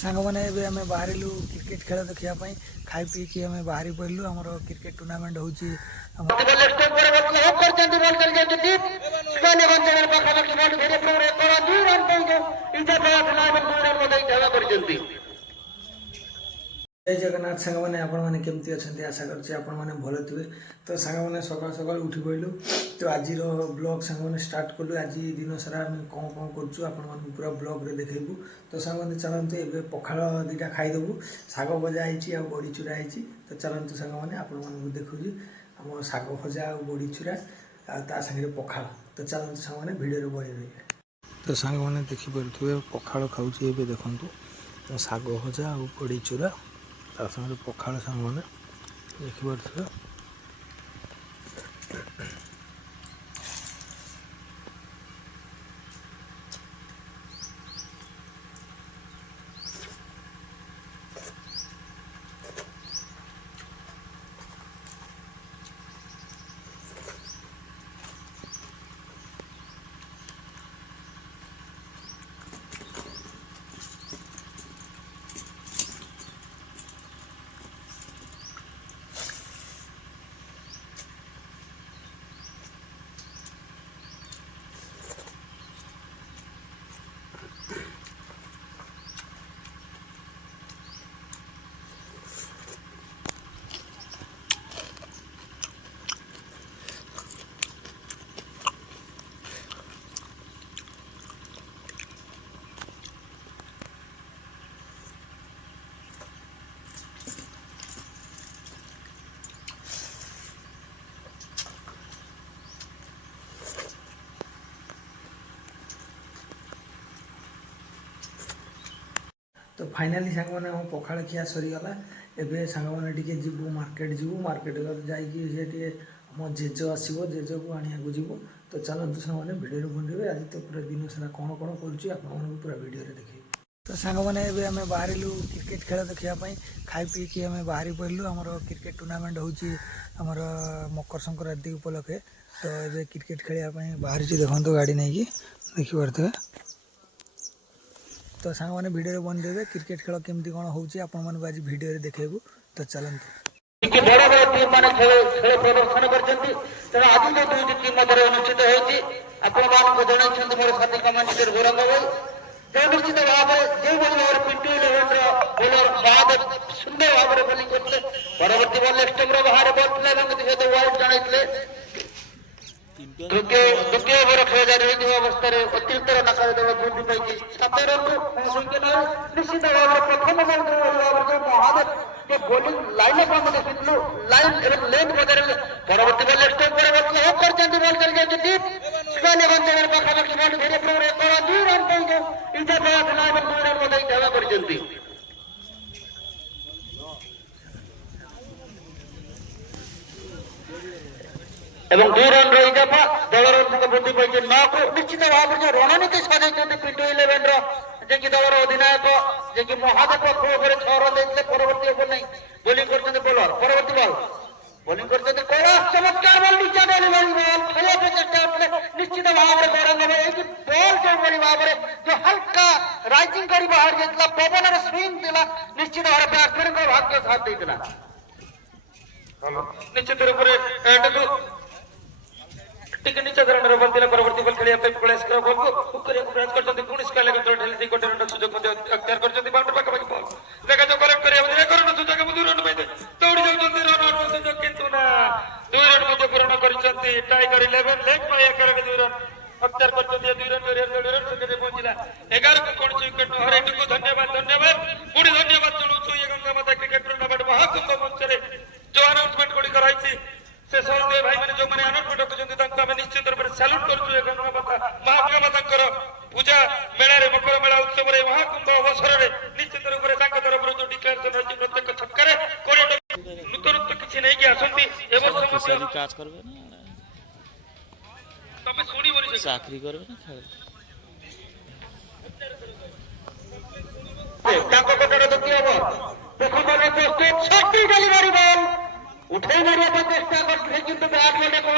सांग मैंने आम बाहर क्रिकेट खेल देखापी खाई पीकी आम बाहरी पड़ू आम क्रिकेट टूर्णामेंट होची जय जगन्नाथ सांग मैंने आपमती अच्छा आशा कर भल थे तो सांग मैंने सकाल सकाल उठी पड़ू तो आज ब्लॉग सांग मैंने स्टार्ट कलु आज दिन सारा आम कौन कौन करूँ पूरा ब्लॉग रे देखू तो सांग मैंने चलते ए पखाड़ दुटा खाईदेबू शाग भजा है बड़ी चूरा है तो चलते सांग मैंने आपको देखुची आम शाग भजा आ बड़ी चूरा आ सागर पखाड़ तो चलते सांग मैंने भिडियो बनी रही तो सांग मैंने देखिपे पखाड़ खाऊँ देखु शाग भजा आ बड़ी चूरा ता सागर पखाड़ सांग मैंने देखिपे तो फाइनाली सांग मैंने हम पखाड़ खिया सरीगला एवं सांग मैंने टी जीवु मार्केट जाइए आम जेज आसो जेज को आने जीव तो चलते सांग मैंने भिडियो बनेबे आज तो पूरा दिन सारा कौन कौन करूँ पूरा भिडियो देखे तो सांग मैंने आम बाहर क्रिकेट खेल देखापी खाई पीकी आम बाहरी पड़ू आम क्रिकेट टूर्णामेंट होची आमर मकर संक्रांति उपलक्षे तो ये क्रिकेट खेलने बाहर देखो गाड़ी नहीं देखिपे तो सांग मैंने भिडियो बनेबे क्रिकेट खेल केमती कौन होची आपण मानक आज भिडियो देखेबू तो चलते बड़ बड़ टीम माने खेल प्रदर्शन करछंती तेणु आज जो दुईटी टीम मध्य अनुष्ठित होती आपको जन मोर साथी कमांडेटर गौरंग भाई जो निश्चित भाव जो भाव पिंटू इलेवेन बोलर महादेव सुंदर भाव बोलिंग करते परवर्ती बॉल स्टम्पर बाहर बॉल थे वाइड जन द्वितीय ओवर खेल रही अवस्था अतिरिक्त रन आकार वृद्धि पाई 7 रन निश्चित भाव प्रथम महादेव के बोलिंग लाइन अप देखिलु लाइन एवं लेन बदल परवर्ती बॉल स्टम्प पर बॉल कर दीप स्कॉन एवं जगह पाखापाखि बॉल घेरे पूरा 2 रन पाई इंटर बात ना एवं 2 रन बदल धावा करजंती एवं 2 रन रही दफा दलर वृद्धि पाई 9 को निश्चित भाव में रणनीति सजाई पिंटू इलेवेन जे दलर अधिनायक जे महादेव खोल 6 रन देते परवर्ती ओवर नहीं बोलिंग करते बोलर परवर्ती बॉल बोलिंग करते कला चमत्कार बॉल नीचे डाली बॉल खेल चेष्टा करते निश्चित भाव में गौरंग भाई बॉल जो बड़ी भाव में जो हल्का राइजिंग कर बाहर जाता पवन स्विंग दिला निश्चित भाव बैट्समैन का भाग्य साथ देता निश्चित रूप टिके नीचे धरण बंदिला परवर्ती बॉल खेलिया पे प्रयास कर बॉल को हुक करे प्रयास करते पुणी स्काले के ढेली दी कोटे रन सुजोग मध्ये अख्तियार करते बाउंड्री पाका पाकी बॉल देखा जो करेक्ट करिया मध्ये एक रन सुजोग मध्ये 2 रन पाइते दौड़ी जाउछंती रन सुजोग किंतु ना 2 रन मध्ये पूर्ण करिसंती टाइगर 11 लेग पाई एक रन 2 रन अख्तियार करते 2 रन जोरे 2 रन सके पहुंचला 11 को कोन विकेट हरे को धन्यवाद पुणी धन्यवाद जणुछु ये गंगा माता क्रिकेट टूर्नामेंट महाकुंभ मंच रे जो अनाउंसमेंट कोडी कराइछि से सहदेव भाई मैंने जो मैंने अनाउंसमेंट करछंती आम निश्चित रूप से सैल्यूट करूँ गंगा माता महागंगा माता पूजा मेला मकर मेला उत्सव महाकुंभ अवसर में निश्चित रूप से तरफ जो डिक्लेरेशन होती प्रत्येक छक्कर नूतनत्व किसी नहीं आसती चाकरी करबे उठे मारिया चेष्टा करते किंतु बैट बॉल कौन